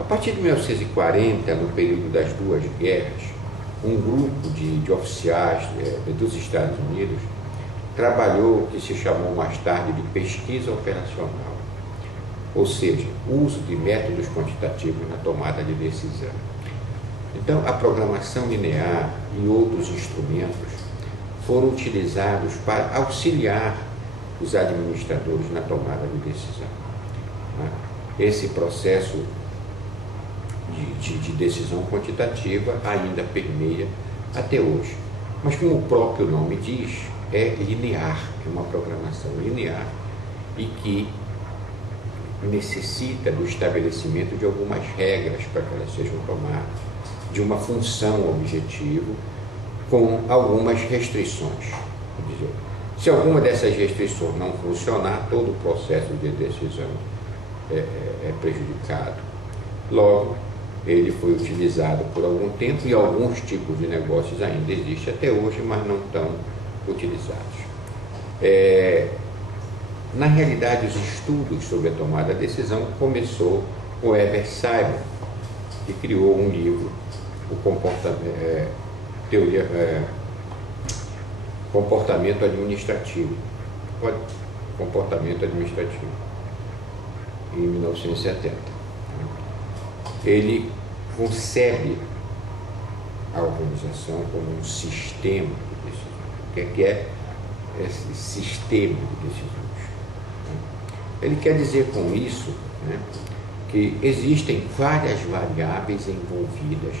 A partir de 1940, no período das duas guerras, um grupo de oficiais dos Estados Unidos trabalhou o que se chamou mais tarde de pesquisa operacional, ou seja, uso de métodos quantitativos na tomada de decisão. Então, a programação linear e outros instrumentos foram utilizados para auxiliar os administradores na tomada de decisão. Esse processo de decisão quantitativa ainda permeia até hoje. Mas, como o próprio nome diz, é linear, é uma programação linear e que necessita do estabelecimento de algumas regras para que elas sejam tomadas, de uma função objetivo com algumas restrições. Quer dizer, se alguma dessas restrições não funcionar, todo o processo de decisão é prejudicado. Logo, ele foi utilizado por algum tempo e alguns tipos de negócios ainda existem até hoje, mas não estão utilizados. Na realidade, os estudos sobre a tomada de decisão começou com Herbert Simon, que criou um livro, o Comportamento Administrativo, em 1970. Ele concebe a organização como um sistema de decisão. O que é esse sistema de decisões? Ele quer dizer com isso, que existem várias variáveis envolvidas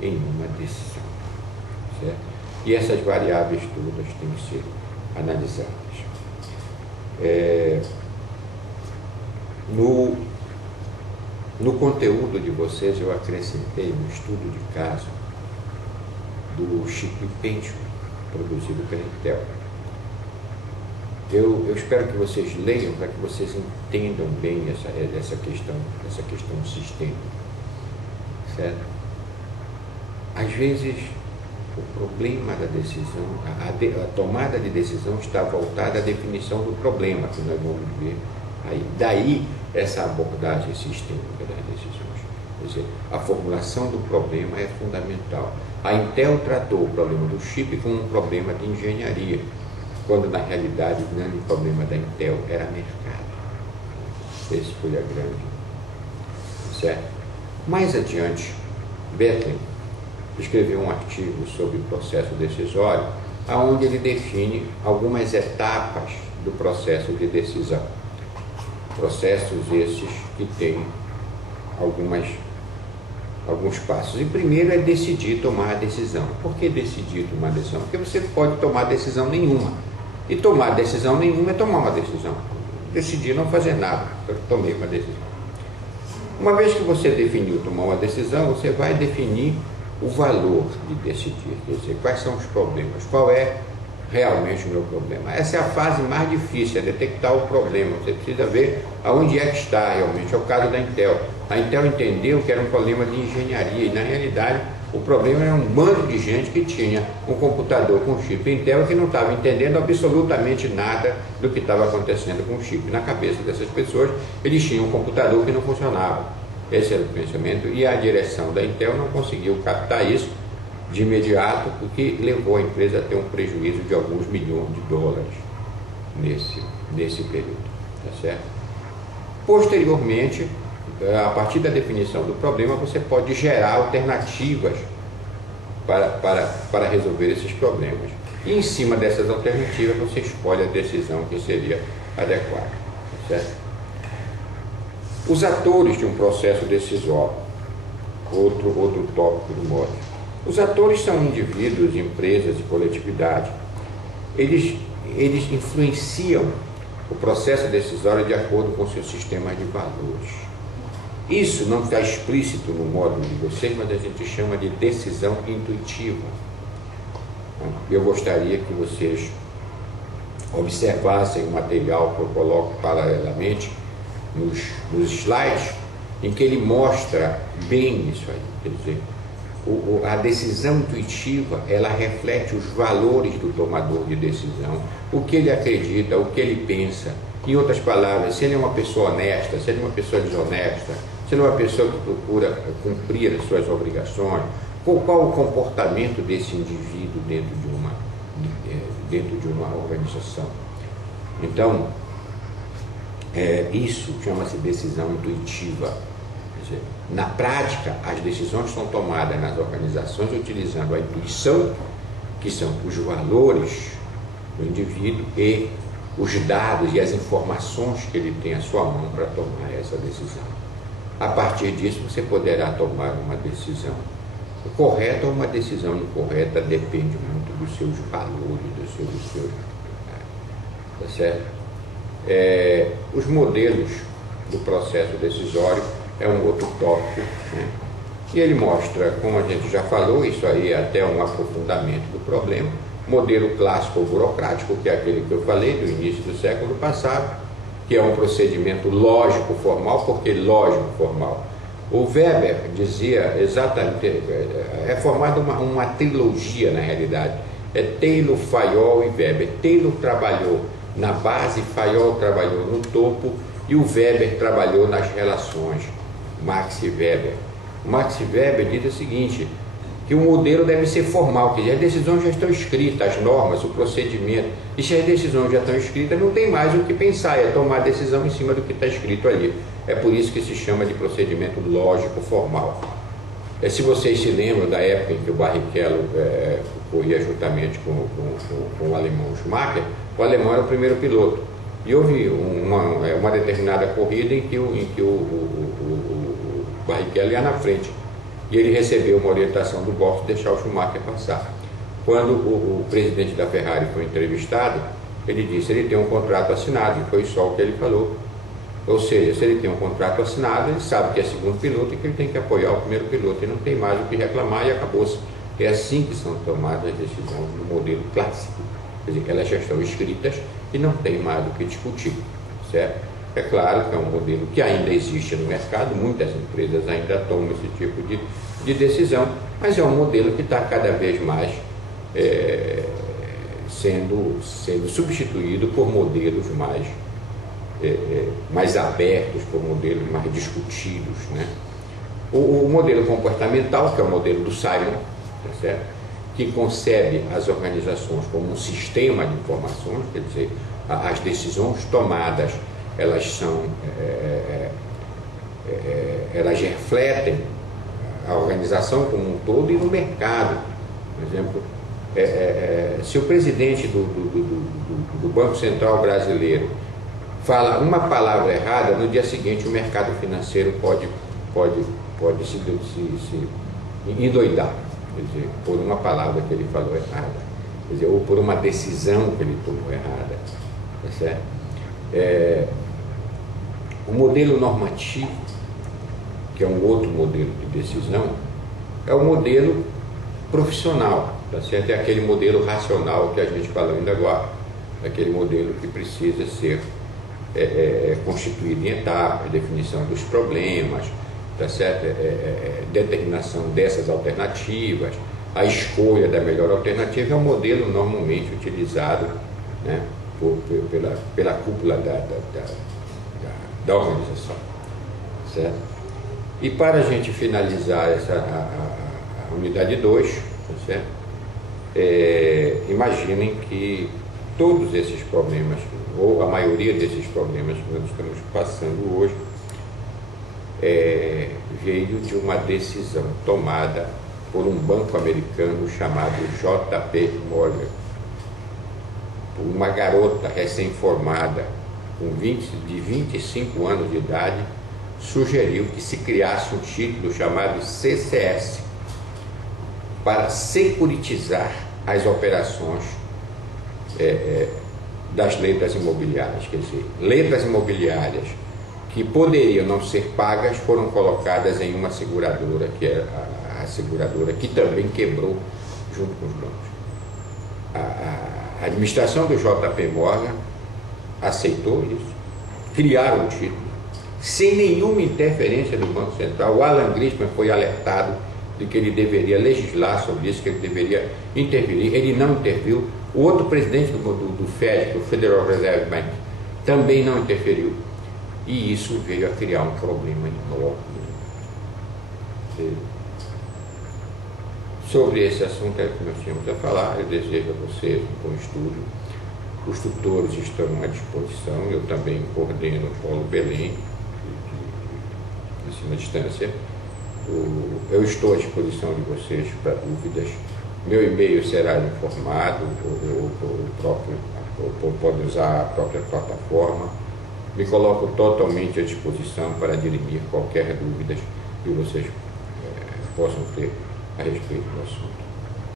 em uma decisão, certo? E essas variáveis todas têm que ser analisadas. No conteúdo de vocês, eu acrescentei um estudo de caso do chip Pentium, produzido pela Intel. Eu espero que vocês leiam para que vocês entendam bem essa questão sistêmica, certo? Às vezes, o problema da decisão, a tomada de decisão está voltada à definição do problema, que nós vamos ver aí. Daí, essa abordagem sistêmica das decisões. Quer dizer, a formulação do problema é fundamental. A Intel tratou o problema do chip como um problema de engenharia, quando na realidade o grande problema da Intel era mercado. Esse foi a grande, certo? Mais adiante, Bethlen escreveu um artigo sobre o processo decisório, onde ele define algumas etapas do processo de decisão. Processos esses que têm alguns passos. E primeiro é decidir tomar a decisão. Por que decidir tomar a decisão? Porque você pode tomar decisão nenhuma. E tomar decisão nenhuma é tomar uma decisão. Decidir não fazer nada. Eu tomei uma decisão. Uma vez que você definiu tomar uma decisão, você vai definir o valor de decidir. Quer dizer, quais são os problemas? Qual é realmente o meu problema? Essa é a fase mais difícil, é detectar o problema. Você precisa ver aonde é que está realmente. É o caso da Intel. A Intel entendeu que era um problema de engenharia e, na realidade, o problema era um bando de gente que tinha um computador com chip Intel que não estava entendendo absolutamente nada do que estava acontecendo com o chip. Na cabeça dessas pessoas, eles tinham um computador que não funcionava. Esse era o pensamento, e a direção da Intel não conseguiu captar isso de imediato, porque levou a empresa a ter um prejuízo de alguns milhões de dólares nesse período, tá certo? Posteriormente, a partir da definição do problema, você pode gerar alternativas para resolver esses problemas. E em cima dessas alternativas, você escolhe a decisão que seria adequada, tá certo? Os atores de um processo decisório, outro tópico do módulo. Os atores são indivíduos, empresas e coletividade. Eles influenciam o processo decisório de acordo com seus sistemas de valores. Isso não está explícito no módulo de vocês, mas a gente chama de decisão intuitiva. Eu gostaria que vocês observassem o material que eu coloco paralelamente nos slides, em que ele mostra bem isso aí. Quer dizer, a decisão intuitiva, ela reflete os valores do tomador de decisão, o que ele acredita, o que ele pensa. Em outras palavras, se ele é uma pessoa honesta, se ele é uma pessoa desonesta, Você não é uma pessoa que procura cumprir as suas obrigações. Qual o comportamento desse indivíduo dentro de uma organização? Então, isso chama-se decisão intuitiva. Quer dizer, na prática, as decisões são tomadas nas organizações utilizando a intuição, que são os valores do indivíduo e os dados e as informações que ele tem à sua mão para tomar essa decisão. A partir disso, você poderá tomar uma decisão correta ou uma decisão incorreta, depende muito dos seus valores, dos seus tá certo? Os modelos do processo decisório é um outro tópico, né? E ele mostra, como a gente já falou, isso aí é até um aprofundamento do problema, modelo clássico ou burocrático, que é aquele que eu falei do início do século passado, que é um procedimento lógico formal. Por que lógico formal? O Weber dizia exatamente, é formada uma trilogia na realidade, Taylor, Fayol e Weber. Taylor trabalhou na base, Fayol trabalhou no topo e o Weber trabalhou nas relações, Max Weber. Max Weber diz o seguinte, que o modelo deve ser formal, que as decisões já estão escritas, as normas, o procedimento, e se as decisões já estão escritas, não tem mais o que pensar, é tomar decisão em cima do que está escrito ali. É por isso que se chama de procedimento lógico formal. Se vocês se lembram da época em que o Barrichello corria juntamente com o alemão Schumacher, o alemão era o primeiro piloto. E houve uma determinada corrida em que o Barrichello ia na frente. E ele recebeu uma orientação do boxe de deixar o Schumacher passar. Quando o presidente da Ferrari foi entrevistado, ele disse, ele tem um contrato assinado, e foi só o que ele falou. Ou seja, se ele tem um contrato assinado, ele sabe que é segundo piloto e que ele tem que apoiar o primeiro piloto, e não tem mais o que reclamar, e acabou-se. É assim que são tomadas as decisões no modelo clássico. Quer dizer, elas já estão escritas e não tem mais o que discutir, certo? É claro que é um modelo que ainda existe no mercado, muitas empresas ainda tomam esse tipo de decisão, mas é um modelo que está cada vez mais sendo substituído por modelos mais abertos, por modelos mais discutidos, né? O modelo comportamental, que é o modelo do Simon, tá certo? Que concebe as organizações como um sistema de informações, quer dizer, as decisões tomadas, elas refletem a organização como um todo e no mercado. Por exemplo, se o presidente do Banco Central brasileiro fala uma palavra errada, no dia seguinte o mercado financeiro pode se endoidar, quer dizer, por uma palavra que ele falou errada, quer dizer, ou por uma decisão que ele tomou errada, tá certo? O modelo normativo, que é um outro modelo de decisão, é o modelo profissional, tá certo? É aquele modelo racional que a gente falou ainda agora, aquele modelo que precisa ser constituído em etapas, definição dos problemas, tá certo? Determinação dessas alternativas, a escolha da melhor alternativa é um modelo normalmente utilizado, né, pela cúpula da organização, certo? E para a gente finalizar a unidade 2, tá certo? Imaginem que todos esses problemas, ou a maioria desses problemas que nós estamos passando hoje, veio de uma decisão tomada por um banco americano chamado JP Morgan, por uma garota recém-formada, de 25 anos de idade, sugeriu que se criasse um título chamado CCS, para securitizar as operações das letras imobiliárias. Quer dizer, letras imobiliárias que poderiam não ser pagas foram colocadas em uma seguradora, que é a seguradora que também quebrou junto com os bancos. A administração do JP Morgan aceitou isso, criaram o título, sem nenhuma interferência do Banco Central. O Alan Greenspan foi alertado de que ele deveria legislar sobre isso, que ele deveria intervir. Ele não interviu. O outro presidente do FED, do Federal Reserve Bank, também não interferiu. E isso veio a criar um problema enorme Sobre esse assunto é que nós tínhamos a falar. Eu desejo a vocês um bom estudo. Os tutores estão à disposição. Eu também coordeno o Polo Belém, de ensino à distância. Eu estou à disposição de vocês para dúvidas. Meu e-mail será informado, ou pode usar a própria plataforma. Me coloco totalmente à disposição para dirimir qualquer dúvida que vocês possam ter a respeito do assunto.